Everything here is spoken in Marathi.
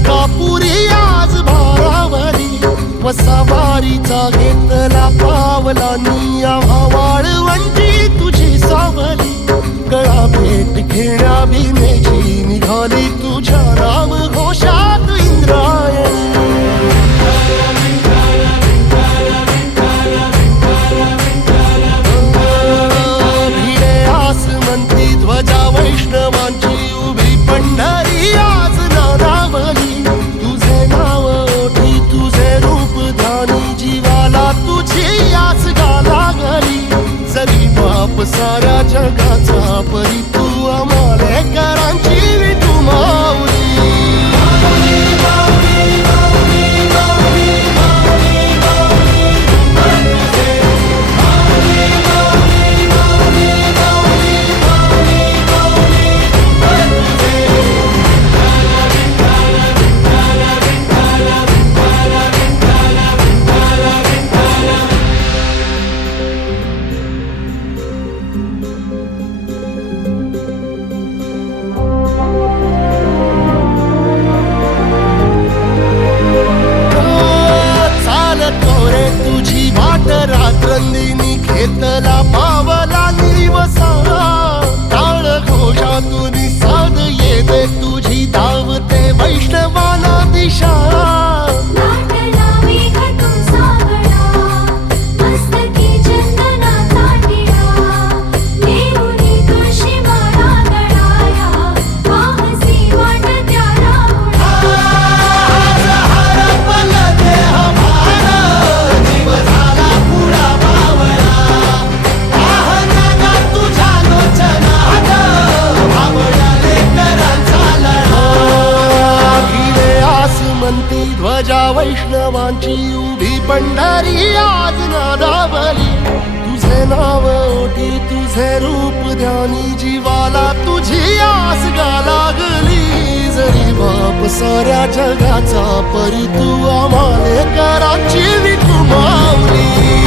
अंकापुरी आज भारावरी वसावारीचा घेतला पावला निया वाळवंटी तुझी सावली गळा भेट घेण्या भीमेची निघाली तुझ्या राम घोषात इंद्रायणी भिडे आसमंती ध्वजा वैष्णवांची उभी पंढरी आज नारावली तुझे नाव ओठी तुझे रूप ध्यानी जीवाला तुझी आस गाला गली जरी बाप साऱ्या जगाचा परी तू आमालेकरांची विठू माऊली रात्रंदिनी घेतला पावला निवसा टाळ घोषातून साध येते तुझी धावते वैष्णवाला दिशा ध्वजा वैष्णवांची उभी पंढरी आज नादावली तुझे नाव ओठी तुझे रूप ध्यानी जीवाला तुझी आस गा लागली जरी बाप साऱ्या जगाचा परी तू आमालेकरांची विठू माऊली